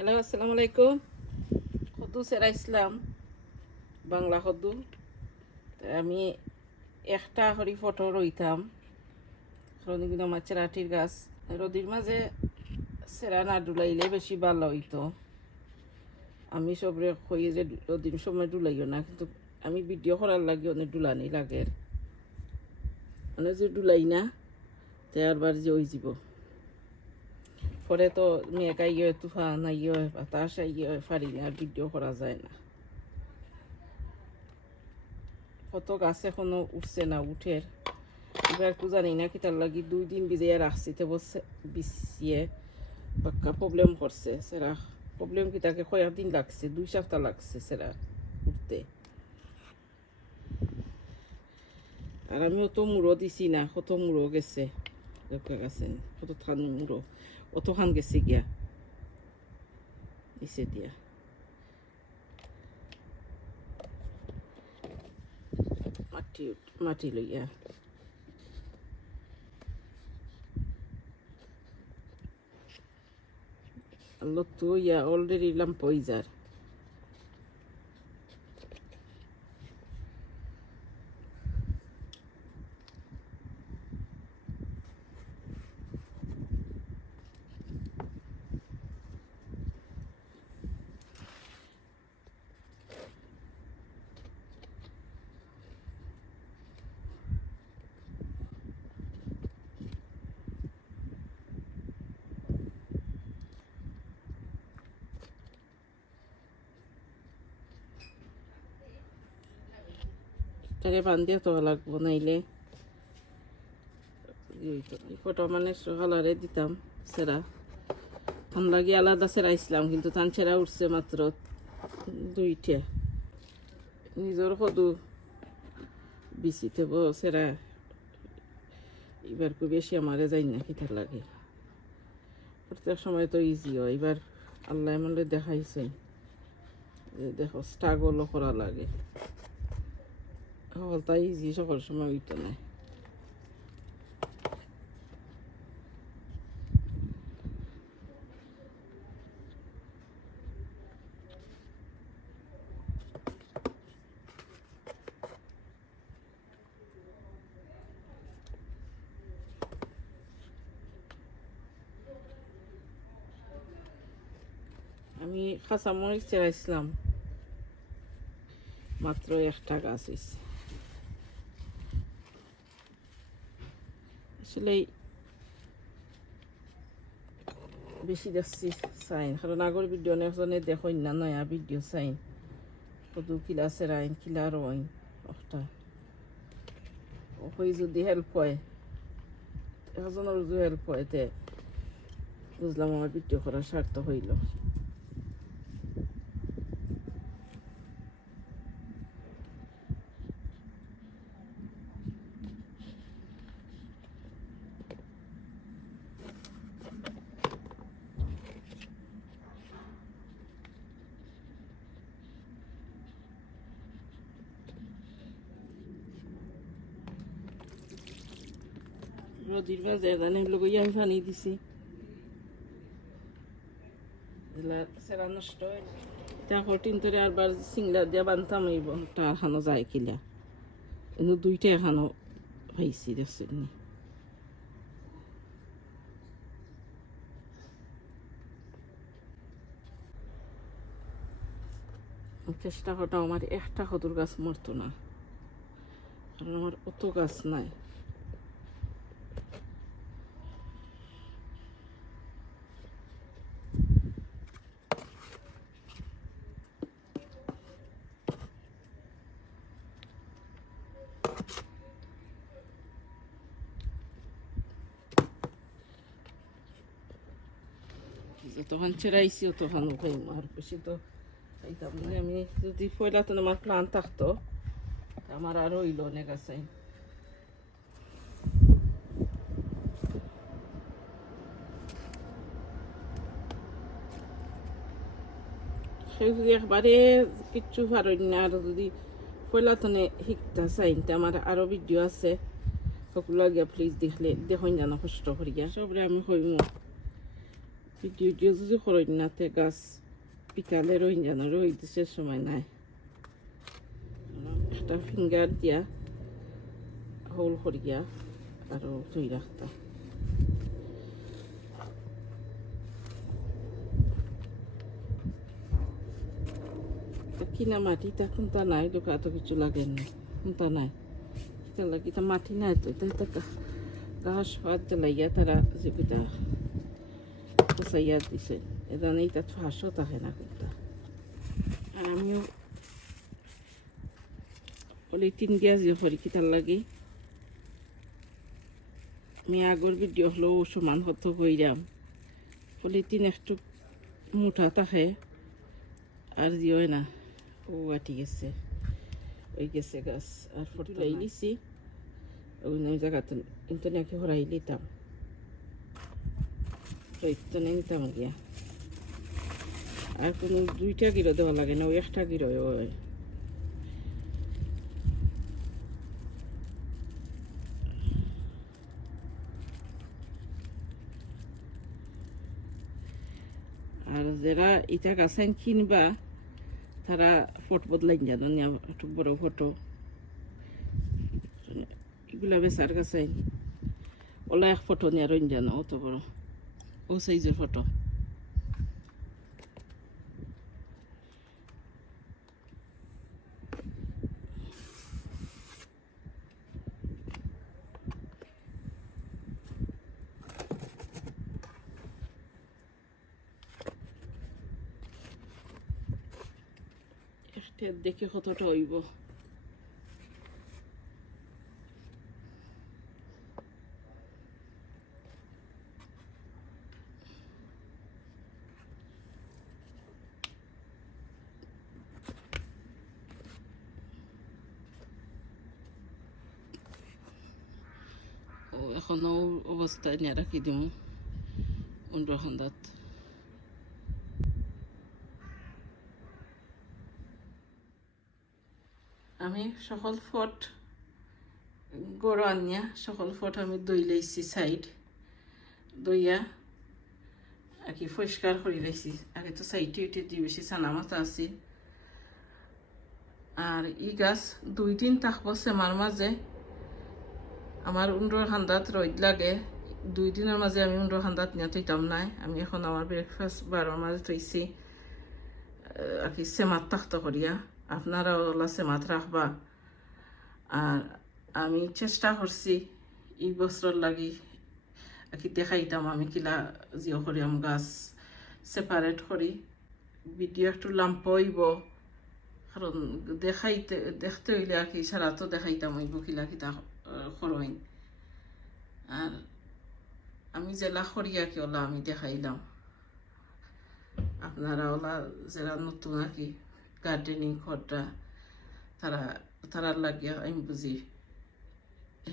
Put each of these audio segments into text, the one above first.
Hello, আসসালামু আলাইকুম। কদু সেরাইছিলাম, বাংলা কদু। আমি একটা হরি ফটো রইতাম, কারণ এগুলো আমার চেরাটির গাছ। রোদির মাঝে সেরা না ডুলাইলে বেশি ভালো হইতো। আমি সবরে কই যে রোদির সময় ডুলাইও না, কিন্তু আমি ভিডিও করার লাগে অনেক ডুলানি লাগে, অনেক যে ডুলাই না তে আরবার যে ওই যাব। পরে তো মেঘ আইয়ে তুফান আইয়ে বাতাস আইয়ে পারি না, আর ভিডিও করা যায় না। কত গাছ এখনো উঠছে না, উঠের এবার একটু জানি না কিতার লাগি 2 দিন ভিজিয়ে রাখছি, তো বিছিয়ে পাক্কা প্রবলেম করছে সেরা। প্রবলেম কি তাকে কয়েকদিন লাগছে, 2 সপ্তাহ লাগছে সেরা উঠতে। আর আমিও তো মুড়ো দিছি না, কত মুড়ো গেছে গেছেন, কত থান মুড়ো অত খান গেছে গিয়া দিছে দিয়া। মাটি লইয়া আল্লো তো ইয়া অলরেডি লাম্প হয়ে যার। তাকে বান্ধিয়া তো লাগবো, নাইলে ফটো মানে সকালে দিতাম সেরা। থান লাগি আলাদা সেরাইছিলাম, কিন্তু থান সেরা উঠছে মাত্র 2টা। নিজের কদু বিচিতে সেরা এবার খুব বেশি আমারে যাই না কিতার লাগে। প্রত্যেক সময় তো ইজি হয়, এবার আল্লাহ এমনলে দেখাইছে দেখো স্ট্রাগলও করা লাগে। তাই ইজি সকল সময় হইতো না। আমি কাঁচামরিচ চেরাইছিলাম, মাত্র একটা গাছ হয়েছে। আসলে বেশি দেখছি চাইন, কারণ আগর ভিডিও অনেকজনে দেখেন না, নয়া ভিডিও চাইন কদু কিলা চেরাইন কিলা রইন একটা ওই যদি হেল্প হয়, একজনের যদি হেল্প হয় তে বুঝলাম আমার ভিডিও করার স্বার্থ হইল। রোদির মাঝে জানি লগই আমি পানি দিছি, সেরা নষ্ট হয় তারপর টিনতরে আরবার সিংলা দিয়া বানতাম, এই বনটা এখানো যায় কিলা। কিন্তু 2টা এখানো পাইছি দেখছেন নি। চেষ্টা করতাম আমার একটা কদুর গাছ মরতো না, কারণ আমার অত গাছ নাই। যতক্ষণ চেরাইছি তখন খাইম, আর বেশি তো খাইতাম না। আমি যদি পয়লা তো আমার প্লান থাকতো আমার আরো হইল অনেক আছে। সে যদি একবারে কিচ্ছু পারেন না, আর যদি পয়লা তো শিখতে চাইন, আমার আরো ভিডিও আছে, সকল গিয়া প্লিজ দেখলে দেখুন জানো কষ্ট করিয়া সবরে আমি হইম। ভিডিও যদি করেন না তে গাছ বিকালে রইন যেন রই দিশের সময় নাই একটা ফিঙ্গার দিয়া হোল করিয়া আরো ধুই রাখতাম কিনা মাটি তা কোনটা নাই দোকা এত কিছু লাগে না কোনটা নাই এটা লাগি তা মাটি নাই তো এটা ঘাস ফাঁদ জ্বালাইয়া তারা যেটা পচাইয়া দিছে এটা নেই তার ফাঁসও থাকে না কোনটা আর আমিও পলিথিন দিয়া যে করি কিতার লাগি আমি আগর ভিডিও হলেও সমান হতো হইরাম পলিথিন একটু মুঠা থাকে আর দিও না ও আটি গেছে ওই গেছে গাছ আর ফটো লাই নিছি ওই জায়গাতে কিন্তু নাকি হরাই নিতাম তো নিতাম গিয়া আর কোনো দুইটা গিরো দেওয়া লাগে না ওই একটা গিরো ওই আর যারা ইটা গাছাইন কিনবা তারা ফটো বদলাই জানো একটু বড় ফটো এগুলা বেচার গাছাইন ওলা এক ফটো নিয়ে রইন জানো অত বড় ও সাইজের ফটো দেখে কতটা হইব ও এখনো অবস্থায় নিয়ে রাখি দিব অন্য খন্দাত আমি সকল ফট গড় আনিয়া সকল ফট আমি দই লাইছি সাইড দইয়া আর কি পরিষ্কার করে রাখছি আগে তো সাইডে উঠে দিয়ে বেশি ছানা মাথা আছে আর ই গাছ 2 দিন থাকবো সেমার মাঝে আমার উন্ডর হান্দাত রোদ লাগে 2 দিনের মাঝে আমি উন্ডর হান্দাত নিয়ে থইতাম নাই আমি এখন আমার ব্রেকফাস্ট বারোর মাঝে থইছি আর কি সেমাত থাকতে করিয়া আপনারা ওলা সেমাত রাখবা আর আমি চেষ্টা করছি এই বছর লাগি আর কি দেখাইতাম আমি কিলা জিও করি আম গাছ সেপারেট করি ভিডিও একটু লাম্প হইব কারণ দেখতে হইলে আর কি সারা তো দেখাইতাম হইব কিলা কিতা করইন আর আমি জেলা করি আর কি ওলা আমি দেখাইলাম আপনারা ওলা যারা নতুন আর কি গার্ডেনিং করা তারা লাগিয়া আমি বুঝি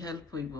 হেল্প হইব